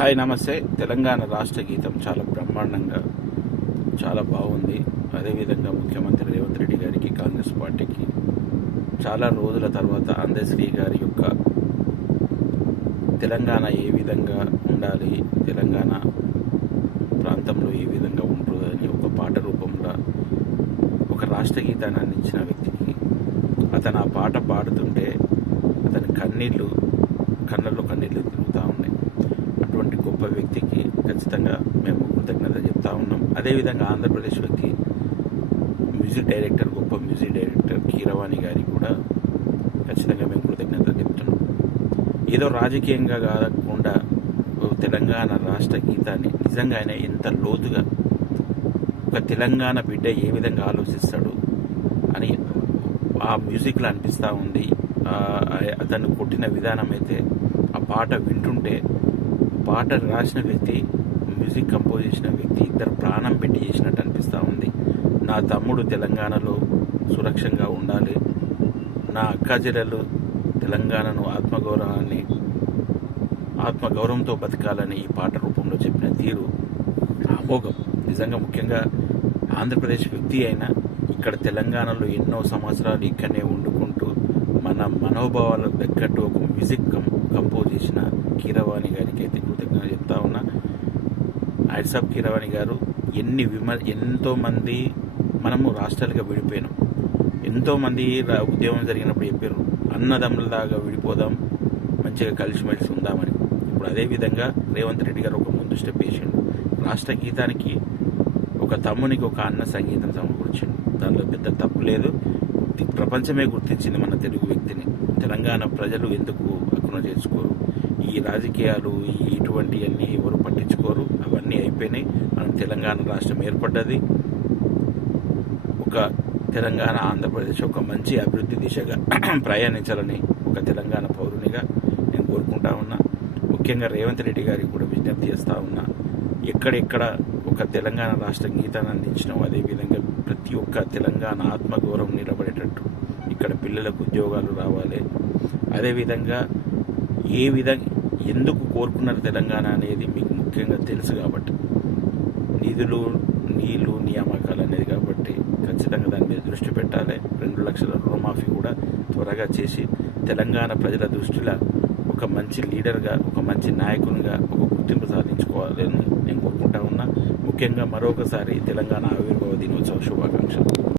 Hi నమస్తే. తెలంగాణ రాష్ట్ర గీతం చాలా బ్రహ్మాండంగా చాలా బాగుంది. అదేవిధంగా ముఖ్యమంత్రి రేవంత్ రెడ్డి గారికి, కాంగ్రెస్ పార్టీకి చాలా రోజుల తర్వాత అందశ్రీ గారి యొక్క తెలంగాణ ఏ విధంగా ఉండాలి, తెలంగాణ ప్రాంతంలో ఏ విధంగా ఉంటుందని ఒక పాట రూపంలో ఒక రాష్ట్ర గీతాన్ని అందించిన వ్యక్తికి అతను ఆ పాట పాడుతుంటే అతని కళ్ళల్లో కన్నీళ్ళు తిరుగుతూ ఉన్నాయి. అటువంటి గొప్ప వ్యక్తికి ఖచ్చితంగా మేము కృతజ్ఞత చెప్తా ఉన్నాం. అదేవిధంగా ఆంధ్రప్రదేశ్ వ్యక్తి గొప్ప మ్యూజిక్ డైరెక్టర్ కీరవాణి గారికి కూడా ఖచ్చితంగా మేము కృతజ్ఞత చెప్తున్నాం. ఏదో రాజకీయంగా కాకుండా తెలంగాణ రాష్ట్ర గీతాన్ని నిజంగా ఆయన ఎంత లోతుగా ఒక తెలంగాణ బిడ్డ ఏ విధంగా ఆలోచిస్తాడు అని ఆ మ్యూజిక్లో అనిపిస్తూ ఉంది. అతను కొట్టిన విధానం అయితే ఆ పాట వింటుంటే పాట రాసిన వ్యక్తి, మ్యూజిక్ కంపోజ్ చేసిన వ్యక్తి ఇద్దరు ప్రాణం పెట్టి చేసినట్టు అనిపిస్తూ ఉంది. నా తమ్ముడు తెలంగాణలో సురక్షంగా ఉండాలి, నా అక్క చెల్లెలు తెలంగాణను ఆత్మగౌరవంతో బతకాలని ఈ పాట రూపంలో చెప్పిన తీరు అమోఘం. నిజంగా ముఖ్యంగా ఆంధ్రప్రదేశ్ వ్యక్తి అయినా ఇక్కడ తెలంగాణలో ఎన్నో సంవత్సరాలు ఇక్కడనే వండుకుంటూ మన మనోభావాలకు తగ్గట్టు ఒక మ్యూజిక్ కంపోజ్ చేసిన కీరవాణి గారికి అయితే కృతజ్ఞత చెప్తా ఉన్నా. ఐడ్సాబ్ కీరవాణి గారు ఎంతోమంది మనము రాష్ట్రాలుగా విడిపోయినాం. ఎంతోమంది ఉద్యమం జరిగినప్పుడు చెప్పారు, అన్నదమ్ములలాగా విడిపోదాం, మంచిగా కలిసిమెలిసి ఉందామని. ఇప్పుడు అదేవిధంగా రేవంత్ రెడ్డి గారు ఒక ముందు స్టెప్ వేసిండు. రాష్ట్ర గీతానికి ఒక తమ్మునికి ఒక అన్న సంగీతం సమకూర్చిండు. దానిలో పెద్ద తప్పు లేదు. ప్రపంచమే గుర్తించింది మన తెలుగు వ్యక్తిని. తెలంగాణ ప్రజలు ఎందుకు హక్కున చేర్చుకోరు? ఈ రాజకీయాలు ఇటువంటివన్నీ ఎవరు పట్టించుకోరు. అవన్నీ అయిపోయినాయి. మనం తెలంగాణ రాష్ట్రం ఏర్పడ్డది. ఒక తెలంగాణ ఆంధ్రప్రదేశ్ ఒక మంచి అభివృద్ధి దిశగా ప్రయాణించాలని ఒక తెలంగాణ పౌరునిగా నేను కోరుకుంటా ఉన్నా. ముఖ్యంగా రేవంత్ రెడ్డి గారికి కూడా విజ్ఞప్తి చేస్తూ ఉన్నా. ఎక్కడెక్కడ ఒక తెలంగాణ రాష్ట్ర గీతాన్ని అందించినాం, అదేవిధంగా ప్రతి ఒక్క తెలంగాణ ఆత్మగౌరవం నిలబడేటట్టు ఇక్కడ పిల్లలకు ఉద్యోగాలు రావాలి. అదేవిధంగా ఎందుకు కోరుకున్నారు తెలంగాణ అనేది మీకు ముఖ్యంగా తెలుసు కాబట్టి, నిధులు నీళ్లు నియామకాలు అనేది కాబట్టి ఖచ్చితంగా దాని మీద దృష్టి పెట్టాలి. 2 లక్షల రుణమాఫీ కూడా త్వరగా చేసి తెలంగాణ ప్రజల దృష్టిలో ఒక మంచి లీడర్గా, ఒక మంచి నాయకునిగా ఒక గుర్తింపు సాధించుకోవాలని నేను కోరుకుంటా ఉన్నా. ముఖ్యంగా మరొకసారి తెలంగాణ ఆవిర్భావ దినోత్సవ శుభాకాంక్షలు.